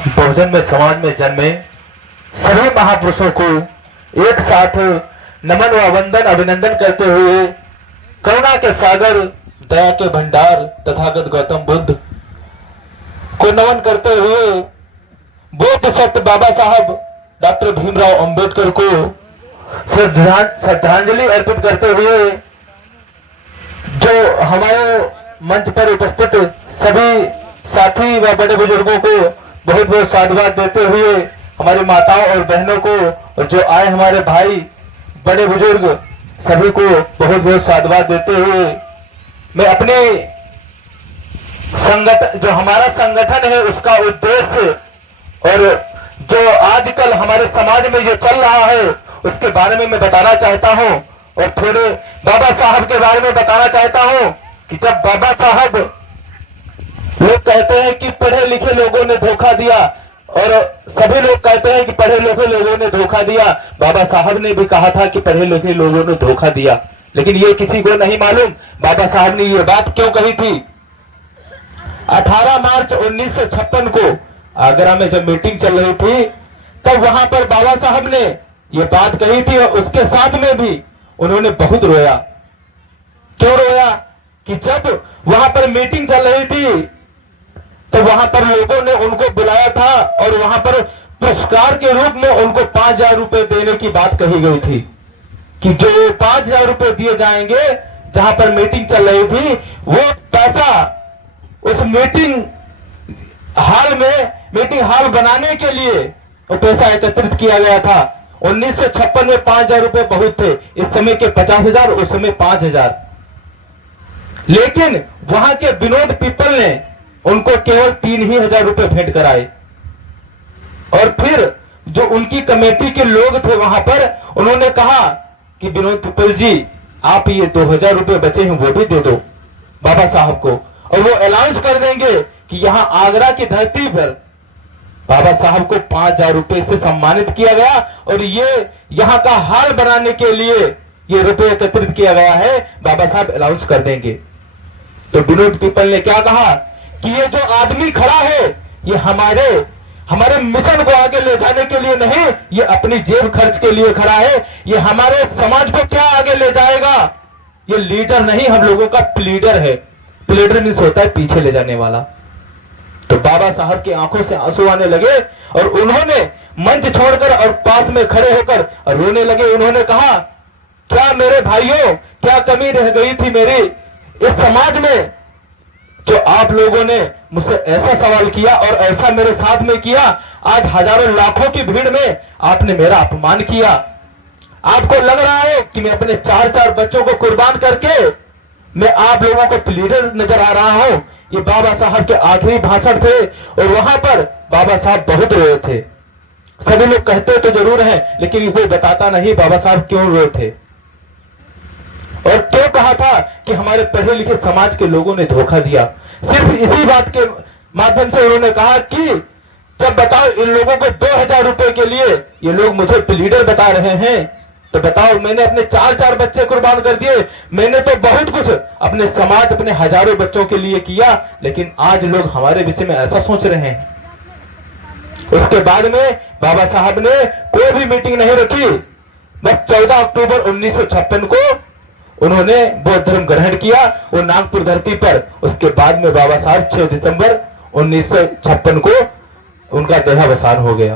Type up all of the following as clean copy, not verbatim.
बहुजन में समाज में जन्मे सभी महापुरुषों को एक साथ नमन व वंदन अभिनंदन करते हुए करुणा के सागर दया के भंडार तथागत गौतम बुद्ध को नमन करते हुए बुद्ध सत्य बाबा साहब डॉक्टर भीमराव अंबेडकर को श्रद्धांजलि अर्पित करते हुए जो हमारे मंच पर उपस्थित सभी साथी व बड़े बुजुर्गों को बहुत बहुत साधुवाद देते हुए हमारी माताओं और बहनों को और जो आए हमारे भाई बड़े बुजुर्ग सभी को बहुत बहुत साधुवाद देते हुए मैं अपने संगठन जो हमारा संगठन है उसका उद्देश्य और जो आजकल हमारे समाज में जो चल रहा है उसके बारे में मैं बताना चाहता हूं और थोड़े बाबा साहब के बारे में बताना चाहता हूं कि जब बाबा साहब लोग कहते हैं कि पढ़े लिखे लोगों ने धोखा दिया और सभी लोग कहते हैं कि पढ़े लिखे लोगों ने धोखा दिया। बाबा साहब ने भी कहा था कि पढ़े लिखे लोगों ने धोखा दिया, लेकिन ये किसी को नहीं मालूम बाबा साहब ने ये बात क्यों कही थी। 18 मार्च 1956 को आगरा में जब मीटिंग चल रही थी तब वहां पर बाबा साहब ने ये बात कही थी और उसके साथ में भी उन्होंने बहुत रोया। क्यों रोया कि जब वहां पर मीटिंग चल रही थी तो वहां पर लोगों ने उनको बुलाया था और वहां पर पुरस्कार के रूप में उनको 5,000 रुपए देने की बात कही गई थी कि जो 5,000 रुपए दिए जाएंगे जहां पर मीटिंग चल रही थी वो पैसा उस मीटिंग हाल बनाने के लिए वो पैसा एकत्रित किया गया था। 1956 में 5,000 रुपए बहुत थे, इस समय के 50,000, उस समय 5,000। लेकिन वहां के विनोद पीपल ने उनको केवल 3,000 रुपए भेंट कराए और फिर जो उनकी कमेटी के लोग थे वहां पर उन्होंने कहा कि विनोद पीपल जी आप ये 2,000 रुपए बचे हैं वो भी दे दो बाबा साहब को, और वो अनाउंस कर देंगे कि यहां आगरा की धरती पर बाबा साहब को 5,000 रुपए से सम्मानित किया गया और ये यहां का हाल बनाने के लिए ये रुपए एकत्रित किया गया है, बाबा साहब अनाउंस कर देंगे। तो विनोद पीपल ने क्या कहा कि ये जो आदमी खड़ा है ये हमारे मिशन को आगे ले जाने के लिए नहीं, ये अपनी जेब खर्च के लिए खड़ा है, ये हमारे समाज को क्या आगे ले जाएगा, ये लीडर नहीं हम लोगों का प्लीडर है। प्लीडर मीन्स होता है पीछे ले जाने वाला। तो बाबा साहब की आंखों से आंसू आने लगे और उन्होंने मंच छोड़कर और पास में खड़े होकर रोने लगे। उन्होंने कहा क्या मेरे भाइयों क्या कमी रह गई थी मेरी इस समाज में जो आप लोगों ने मुझसे ऐसा सवाल किया और ऐसा मेरे साथ में किया। आज हजारों लाखों की भीड़ में आपने मेरा अपमान किया। आपको लग रहा है कि मैं अपने 4-4 बच्चों को कुर्बान करके मैं आप लोगों को लीडर नजर आ रहा हूं। ये बाबा साहब के आखिरी भाषण थे और वहां पर बाबा साहब बहुत रोए थे। सभी लोग कहते तो जरूर हैं लेकिन कोई बताता नहीं बाबा साहब क्यों रोए थे और क्यों कहा था कि हमारे पढ़े लिखे समाज के लोगों ने धोखा दिया। सिर्फ इसी बात के माध्यम से उन्होंने कहा कि जब बताओ इन लोगों को 2,000 रुपए के लिए ये लोग मुझे लीडर बता रहे हैं तो बताओ मैंने अपने 4-4 बच्चे कुर्बान कर दिए, मैंने तो बहुत कुछ अपने समाज अपने हजारों बच्चों के लिए किया, लेकिन आज लोग हमारे विषय में ऐसा सोच रहे हैं। उसके बाद में बाबा साहब ने कोई भी मीटिंग नहीं रखी, बस 14 अक्टूबर 1956 को उन्होंने बौद्ध धर्म ग्रहण किया वो नागपुर धरती पर। उसके बाद में बाबा साहब 6 दिसंबर 1956 को उनका देहावसान हो गया।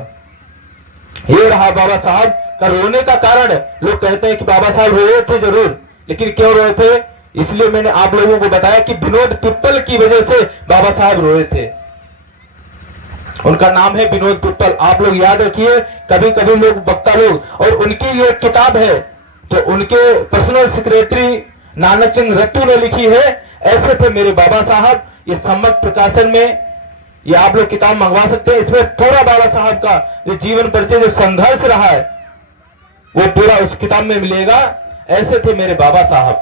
ये रहा बाबा साहब का रोने का कारण। लोग कहते हैं कि बाबा साहब रोए थे जरूर, लेकिन क्यों रोए थे इसलिए मैंने आप लोगों को बताया कि विनोद पिप्पल की वजह से बाबा साहब रोए थे। उनका नाम है विनोद पिप्पल, आप लोग याद रखिए। कभी कभी लोग वक्ता लोग और उनकी ये किताब है जो उनके पर्सनल सेक्रेटरी नानक चंद रत्तू ने लिखी है, ऐसे थे मेरे बाबा साहब। ये सम्मत प्रकाशन में ये आप लोग किताब मंगवा सकते हैं। इसमें पूरा बाबा साहब का जो जीवन परिचय जो संघर्ष रहा है वो पूरा उस किताब में मिलेगा। ऐसे थे मेरे बाबा साहब।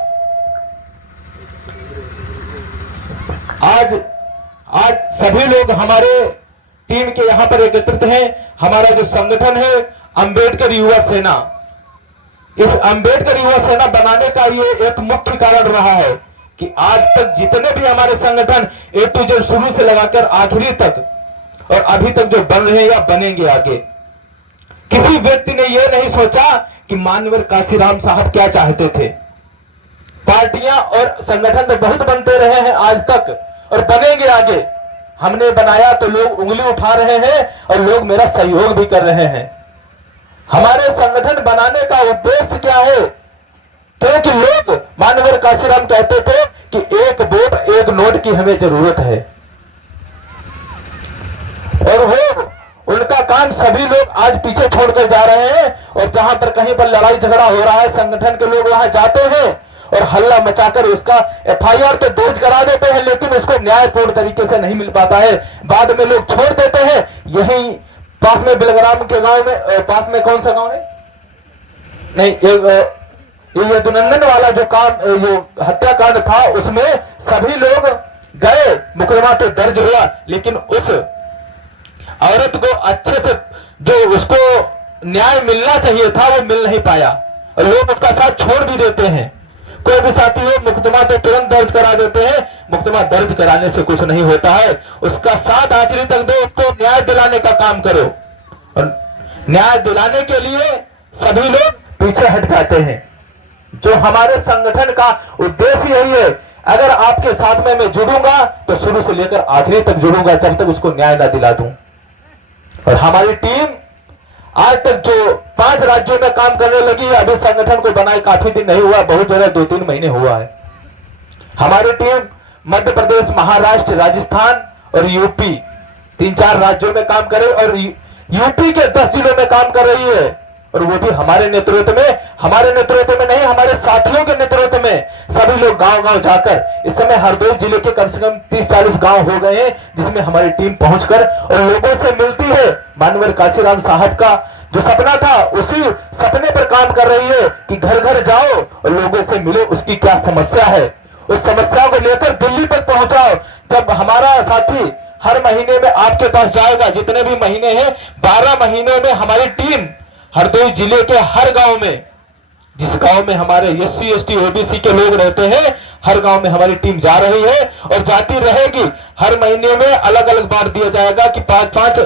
आज सभी लोग हमारे टीम के यहां पर एकत्रित हैं। हमारा जो संगठन है अंबेडकर युवा सेना, इस अंबेडकर युवा सेना बनाने का ये एक मुख्य कारण रहा है कि आज तक जितने भी हमारे संगठन A to Z शुरू से लगाकर आखिरी तक और अभी तक जो बन रहे हैं या बनेंगे आगे। किसी व्यक्ति ने यह नहीं सोचा कि माननीय काशीराम साहब क्या चाहते थे। पार्टियां और संगठन तो बहुत बनते रहे हैं आज तक और बनेंगे आगे। हमने बनाया तो लोग उंगली उठा रहे हैं और लोग मेरा सहयोग भी कर रहे हैं। हमारे संगठन बनाने का उद्देश्य क्या है? क्योंकि लोग माननीय काशीराम कहते थे कि एक वोट एक नोट की हमें जरूरत है, और वो उनका काम सभी लोग आज पीछे छोड़कर जा रहे हैं। और जहां पर कहीं पर लड़ाई झगड़ा हो रहा है, संगठन के लोग वहां जाते हैं और हल्ला मचाकर उसका FIR तो दर्ज करा देते हैं, लेकिन उसको न्यायपूर्ण तरीके से नहीं मिल पाता है। बाद में लोग छोड़ देते हैं। यही पास में बिलग्राम के गांव में, पास में कौन सा गांव है, नहीं ये दुनंदन वाला जो काम, जो हत्याकांड था, उसमें सभी लोग गए, मुकदमा तो दर्ज हुआ, लेकिन उस औरत को अच्छे से जो उसको न्याय मिलना चाहिए था वो मिल नहीं पाया और लोग उसका साथ छोड़ भी देते हैं। कोई भी साथी हो, मुकदमा तो तुरंत दर्ज करा देते हैं। मुकदमा दर्ज कराने से कुछ नहीं होता है, उसका साथ आखिरी तक दो, उसको न्याय दिलाने का काम करो। और न्याय दिलाने के लिए सभी लोग पीछे हट जाते हैं। जो हमारे संगठन का उद्देश्य यही है, अगर आपके साथ में मैं जुड़ूंगा तो शुरू से लेकर आखिरी तक जुड़ूंगा, जब तक उसको न्याय ना दिला दूं। और हमारी टीम आज तक जो 5 राज्यों में काम करने लगी है, अभी संगठन को बनाए काफी दिन नहीं हुआ, बहुत ज्यादा 2-3 महीने हुआ है। हमारी टीम मध्य प्रदेश, महाराष्ट्र, राजस्थान और यूपी 3-4 राज्यों में काम करे और यूपी के 10 जिलों में काम कर रही है, और वो भी हमारे नेतृत्व में, हमारे नेतृत्व में नहीं, हमारे साथियों के नेतृत्व में। सभी लोग गांव-गांव जाकर, इस समय हरदोई जिले के कम से कम 30-40 गांव हो गए हैं, जिसमें हमारी टीम पहुंचकर और लोगों से मिलती है। माननीय काशीराम साहब का जो सपना था, उसी सपने पर काम कर रही है कि घर घर जाओ और लोगों से मिलो, उसकी क्या समस्या है, उस समस्या को लेकर दिल्ली तक पहुंचाओ। जब हमारा साथी हर महीने में आपके पास जाएगा, जितने भी महीने हैं, 12 महीनों में हमारी टीम हरदोई जिले के हर गांव में, जिस गांव में हमारे SC ST OBC के लोग रहते हैं, हर गांव में हमारी टीम जा रही है और जाती रहेगी। हर महीने में अलग अलग बांट दिया जाएगा कि 5-5